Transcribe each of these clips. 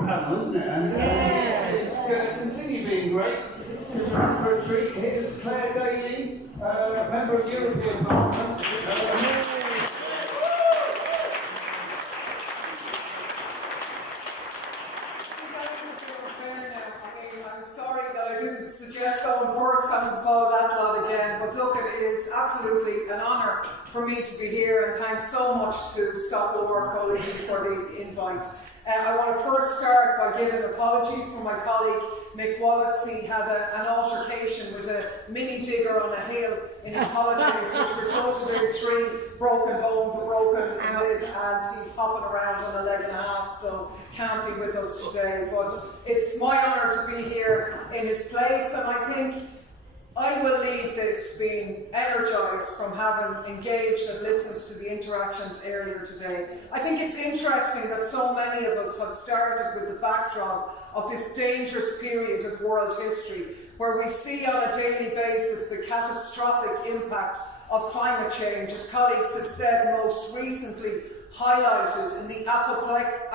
panel, isn't it? And it's going to continue being great. For a treat, here's Clare Daly, member of European Parliament. I'm sorry that I didn't suggest going first having to follow that lot again, but look, it is absolutely an honour for me to be here, and thanks so much to Stop the War Coalition for the invite. I want to first start by giving apologies for my colleague Mick Wallace. He had an altercation with a mini digger on a hill in his holidays, which resulted in 3 broken bones, a broken rib, and he's hopping around on a leg and a half, so can't be with us today. But it's my honour to be here in his place, and I think I will leave this being energised from having engaged and listened to the interactions earlier today. I think it's interesting that so many of us have started with the backdrop of this dangerous period of world history, where we see on a daily basis the catastrophic impact of climate change, as colleagues have said, most recently highlighted in the apocalyptic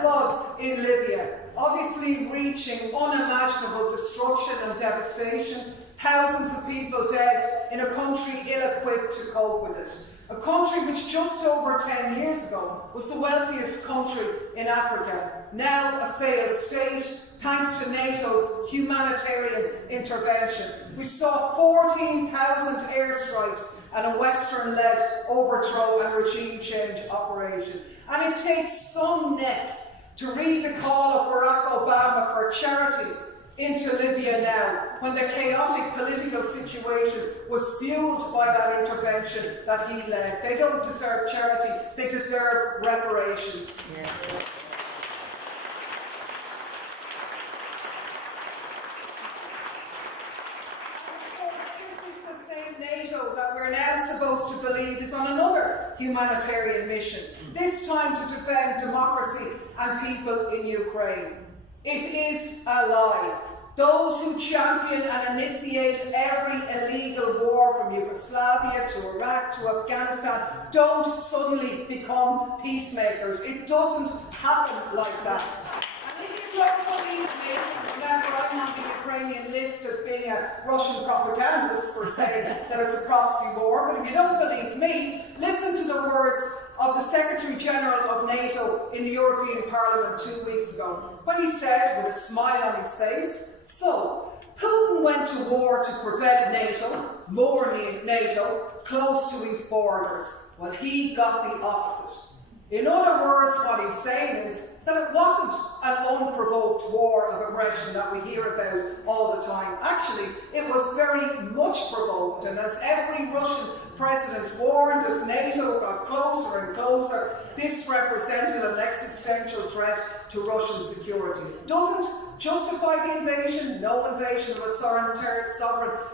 floods in Libya, obviously reaching unimaginable destruction and devastation, thousands of people dead in a country ill-equipped to cope with it. A country which just over 10 years ago was the wealthiest country in Africa, now a failed state thanks to NATO's humanitarian intervention, which saw 14,000 airstrikes and a Western-led overthrow and regime change operation. And it takes some neck to read the call of Barack Obama for charity into Libya now, when the chaotic political situation was fueled by that intervention that he led. They don't deserve charity, they deserve reparations. Yeah. NATO that we're now supposed to believe is on another humanitarian mission, this time to defend democracy and people in Ukraine. It is a lie. Those who champion and initiate every illegal war from Yugoslavia to Iraq to Afghanistan don't suddenly become peacemakers. It doesn't happen like that. And if you don't believe me, remember I'm on the Ukrainian list as being a Russian propagandist for saying that it's a proxy war, but if you don't believe me, listen to the words of the Secretary General of NATO in the European Parliament 2 weeks ago, when he said, with a smile on his face, "So, Putin went to war to prevent NATO, more NATO, close to his borders. Well, he got the opposite." In other words, what he's saying is that it wasn't an unprovoked war of aggression that we hear about all the time. Actually, it was very much provoked, and as every Russian president warned, as NATO got closer and closer, this represented an existential threat to Russian security. Doesn't justify the invasion. No invasion of a sovereign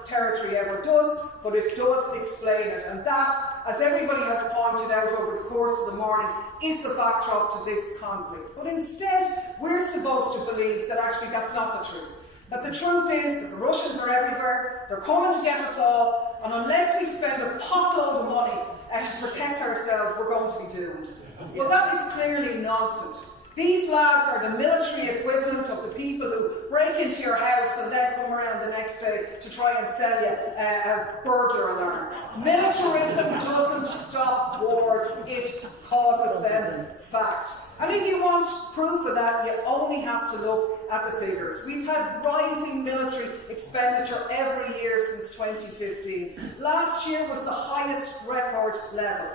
territory ever does, but it does explain it. And that, as everybody has pointed out over the course of the morning, is the backdrop to this conflict. But instead, we're supposed to believe that actually that's not the truth. That the truth is that the Russians are everywhere, they're coming to get us all, and unless we spend a potload of money to protect ourselves, we're going to be doomed. Well, that is clearly nonsense. These lads are the military equivalent of the people who break into your house and then come around the next day to try and sell you a burglar alarm. Militarism doesn't stop wars, it causes them. Fact. And if you want proof of that, you only have to look at the figures. We've had rising military expenditure every year since 2015. Last year was the highest record level.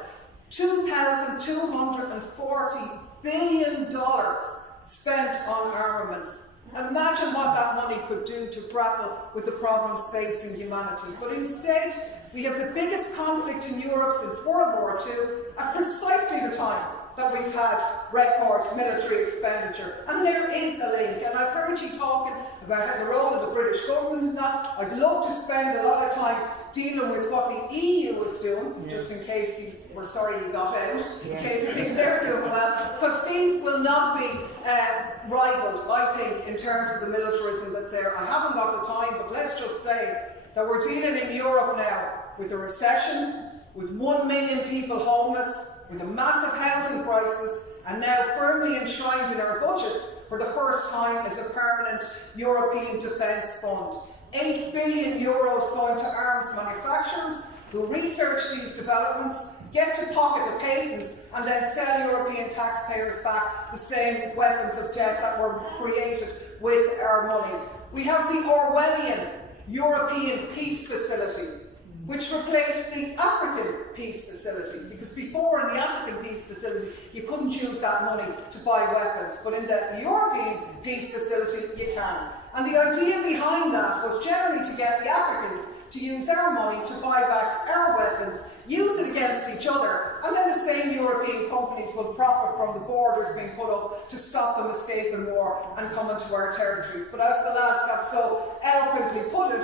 $2,240 billion spent on armaments. Imagine what that money could do to grapple with the problems facing humanity. But instead, we have the biggest conflict in Europe since World War II at precisely the time that we've had record military expenditure. And there is a link, and I've heard you talking about the role of the British government in that. I'd love to spend a lot of time dealing with what the EU is doing, just in case you were sorry you got out, in case you think they're doing well, because things will not be rivaled, I think, in terms of the militarism that's there. I haven't got the time, but let's just say that we're dealing in Europe now with a recession, with 1 million people homeless, with a massive housing crisis, and now firmly enshrined in our budgets for the first time as a permanent European defence fund. €8 billion going to arms manufacturers who research these developments, get to pocket the patents, and then sell European taxpayers back the same weapons of death that were created with our money. We have the Orwellian European Peace Facility, which replaced the African Peace Facility, because before in the African Peace Facility you couldn't use that money to buy weapons, but in the European Peace Facility you can. And the idea behind that was generally to get the Africans to use our money to buy back our weapons, use it against each other, and then the same European companies will profit from the borders being put up to stop them escaping war and coming to our territories. But as the lads have so eloquently put it,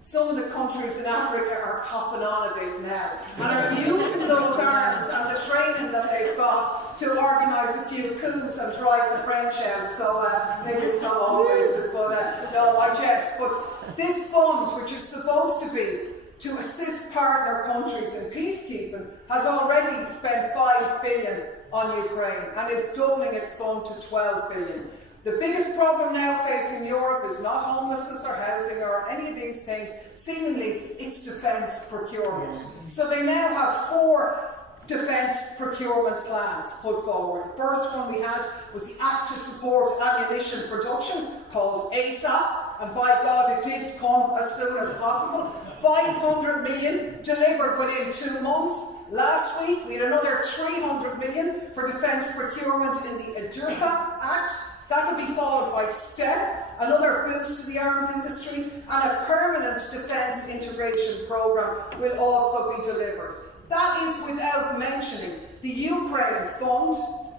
some of the countries in Africa are copping on a bit now and are using those arms and the training that they've got to organise a few coups and drive the French out. So maybe it's not always, but no, I jest. But this fund, which is supposed to be to assist partner countries in peacekeeping, has already spent $5 billion on Ukraine and is doubling its fund to $12 billion. The biggest problem now facing Europe is not homelessness or housing or any of these things. Seemingly, it's defence procurement. So they now have 4 defence procurement plans put forward. The first one we had was the Act to Support Ammunition Production, called ASAP, and by God it did come as soon as possible. 500 million delivered within 2 months. Last week we had another 300 million for defence procurement in the AGM Act. That will be followed by STEP, another boost to the arms industry, and a permanent defence integration programme will also be delivered. That is without mentioning the Ukraine Fund,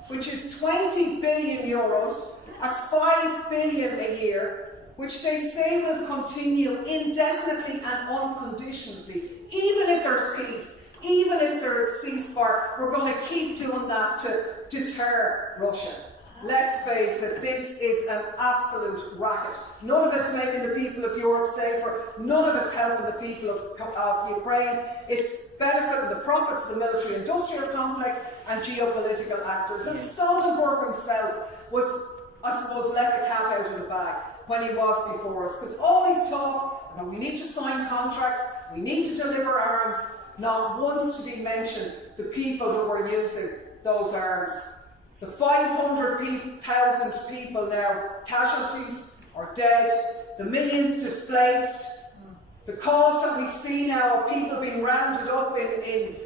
which is €20 billion at €5 billion a year, which they say will continue indefinitely and unconditionally. Even if there's peace, even if there's ceasefire, we're going to keep doing that to deter Russia. Let's face it, this is an absolute racket. None of it's making the people of Europe safer, none of it's helping the people of Ukraine. It's benefiting the profits of the military-industrial complex and geopolitical actors. And Stoltenberg himself was, I suppose, let the cat out of the bag when he was before us. Because all he's talk about, we need to sign contracts, we need to deliver arms, not once did he mention the people who were using those arms. The 500,000 people now casualties or dead, the millions displaced, the calls that we see now of people being rounded up in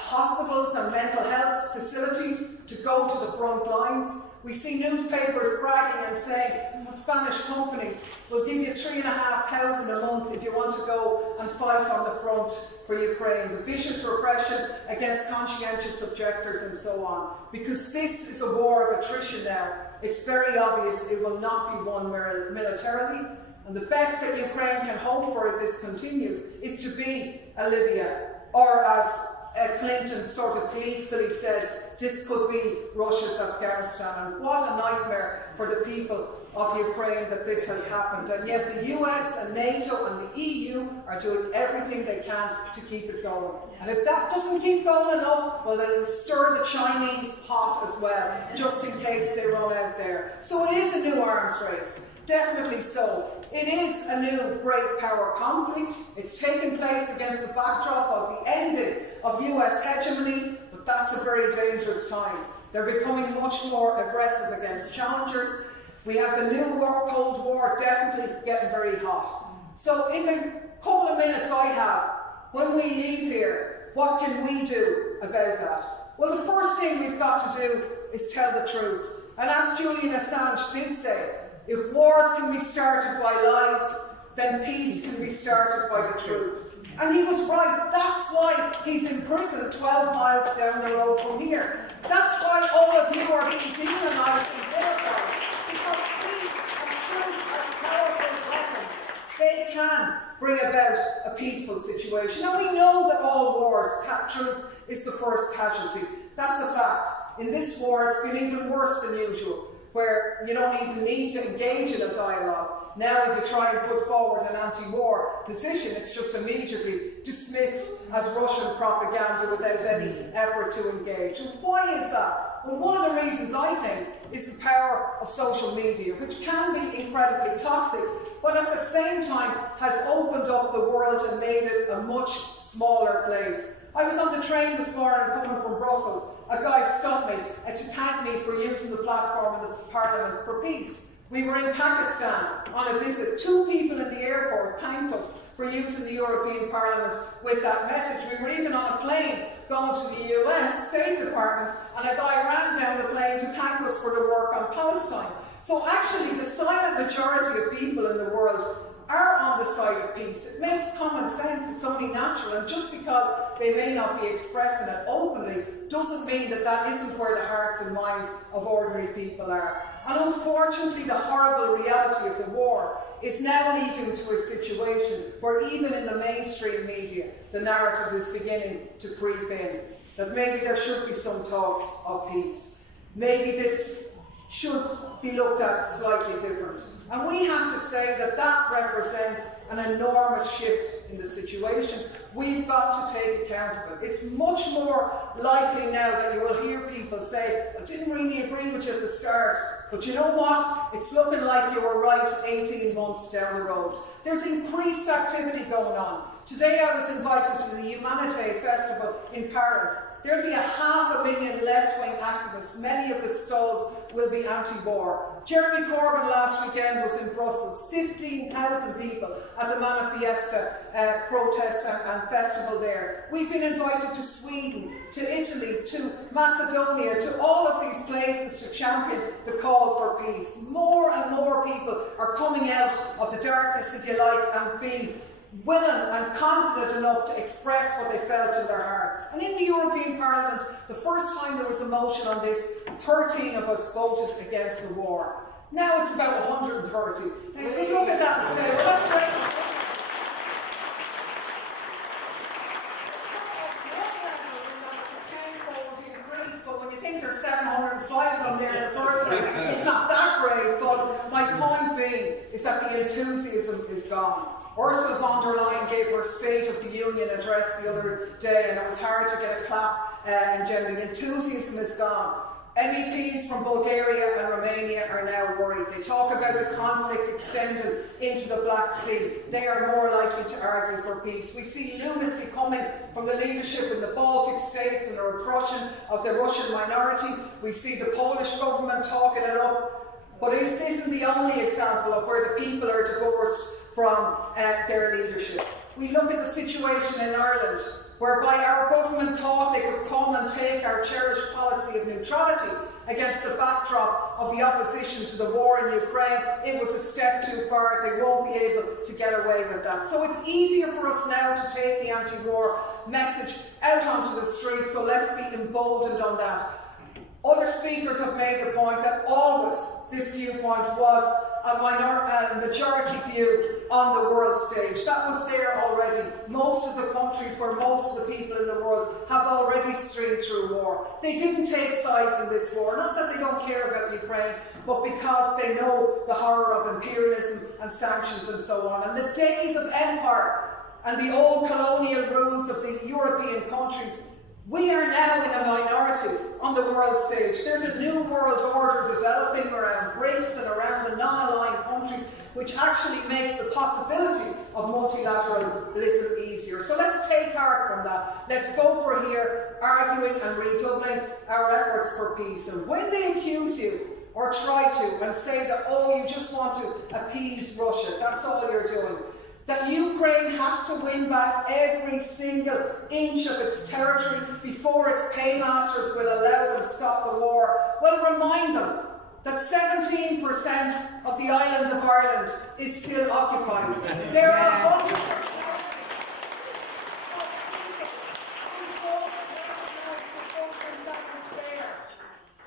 hospitals and mental health facilities to go to the front lines. We see newspapers bragging and saying Spanish companies will give you $3,500 a month if you want to go and fight on the front for Ukraine. The vicious repression against conscientious objectors and so on. Because this is a war of attrition now. It's very obvious it will not be won militarily. And the best that Ukraine can hope for if this continues is to be a Libya, or as Clinton sort of gleefully said, this could be Russia's Afghanistan. And what a nightmare for the people of Ukraine that this has happened. And yet the US and NATO and the EU are doing everything they can to keep it going. And if that doesn't keep going enough, well, they'll stir the Chinese pot as well, just in case they run out there. So it is a new arms race. Definitely so. It is a new great power conflict. It's taking place against the backdrop of the ending of US hegemony, but that's a very dangerous time. They're becoming much more aggressive against challengers. We have the new Cold War definitely getting very hot. So in the couple of minutes I have, when we leave here, what can we do about that? Well, the first thing we've got to do is tell the truth. And as Julian Assange did say, if wars can be started by lies, then peace can be started by the truth. And he was right. That's why he's in prison 12 miles down the road from here. That's why all of you are being demonised and terrified. Because peace and truth are powerful weapons. They can bring about a peaceful situation. And we know that all wars, truth is the first casualty. That's a fact. In this war, it's been even worse than usual, where you don't even need to engage in a dialogue. Now if you try and put forward an anti-war position, it's just immediately dismissed as Russian propaganda without any effort to engage. And why is that? Well, one of the reasons I think is the power of social media, which can be incredibly toxic, but at the same time has opened up the world and made it a much smaller place. I was on the train this morning coming from Brussels. A guy stopped me to thank me for using the platform in the Parliament for Peace. We were in Pakistan on a visit. 2 people in the airport thanked us for using the European Parliament with that message. We were even on a plane going to the US State Department, and a guy ran down the plane to thank us for the work on Palestine. So actually the silent majority of people in the world are on the side of peace. It makes common sense, it's only natural, and just because they may not be expressing it openly doesn't mean that that isn't where the hearts and minds of ordinary people are. And unfortunately the horrible reality of the war is now leading to a situation where even in the mainstream media the narrative is beginning to creep in, that maybe there should be some talks of peace. Maybe this should be looked at slightly different. And we have to say that that represents an enormous shift in the situation. We've got to take account of it. It's much more likely now that you will hear people say, I didn't really agree with you at the start, but you know what? It's looking like you were right 18 months down the road. There's increased activity going on. Today I was invited to the Humanité Festival in Paris. There'll be 500,000 left-wing activists. Many of the stalls will be anti-war. Jeremy Corbyn last weekend was in Brussels. 15,000 people at the Manifiesta protest and festival there. We've been invited to Sweden, to Italy, to Macedonia, to all of these places to champion the call for peace. More and more people are coming out of the darkness, if you like, and being willing and confident enough to express what they felt in their hearts. And in the European Parliament, the first time there was a motion on this, 13 of us voted against the war. Now it's about 130. Now you could look at that and say, well, that's great. But when you think there's 705 of them there in the first place, it's not that great. But my point being is that the enthusiasm is gone. Ursula von der Leyen gave her State of the Union address the other day, and it was hard to get a clap in general. The enthusiasm is gone. MEPs from Bulgaria and Romania are now worried. They talk about the conflict extending into the Black Sea. They are more likely to argue for peace. We see lunacy coming from the leadership in the Baltic states and the repression of the Russian minority. We see the Polish government talking it up. But this isn't the only example of where the people are divorced from their leadership. We look at the situation in Ireland, whereby our government thought they could come and take our cherished policy of neutrality against the backdrop of the opposition to the war in Ukraine. It was a step too far. They won't be able to get away with that. So it's easier for us now to take the anti-war message out onto the streets, so let's be emboldened on that. Other speakers have made the point that always this viewpoint was a majority view on the world stage. That was there already. Most of the countries where most of the people in the world have already streamed through war. They didn't take sides in this war, not that they don't care about Ukraine, but because they know the horror of imperialism and sanctions and so on. And the days of empire and the old colonial rules of the European countries, we are now in a minority on the world stage. There's a new world order developing around BRICS and around the non-aligned countries, which actually makes the possibility of multilateralism easier. So let's take heart from that. Let's go for here, arguing and redoubling our efforts for peace. And when they accuse you, or try to, and say that, oh, you just want to appease Russia, that's all you're doing, that Ukraine has to win back every single inch of its territory before its paymasters will allow them to stop the war, well, remind them that 17% of the island of Ireland is still occupied. There are hundreds of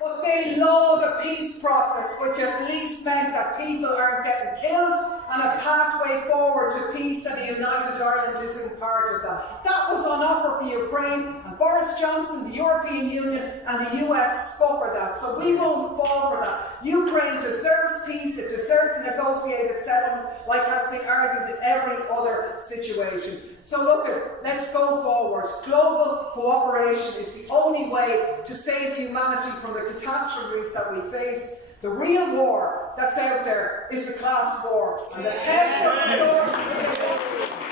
but they laud a peace process which at least meant that people aren't getting killed and a pathway forward to peace, and a united Ireland isn't part of that. That That was on offer for Ukraine, and Boris Johnson, the European Union and the US scuppered that. So we won't fall for that. Ukraine deserves peace, it deserves a negotiated settlement like has been argued in every other situation. So look, let's go forward. Global cooperation is the only way to save humanity from the catastrophes that we face. The real war that's out there is the class war, and the temporary resources.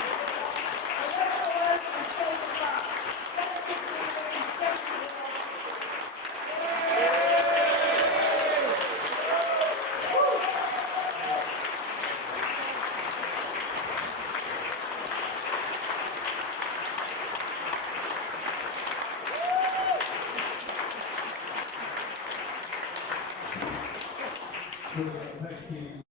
Brilliant. Thank you.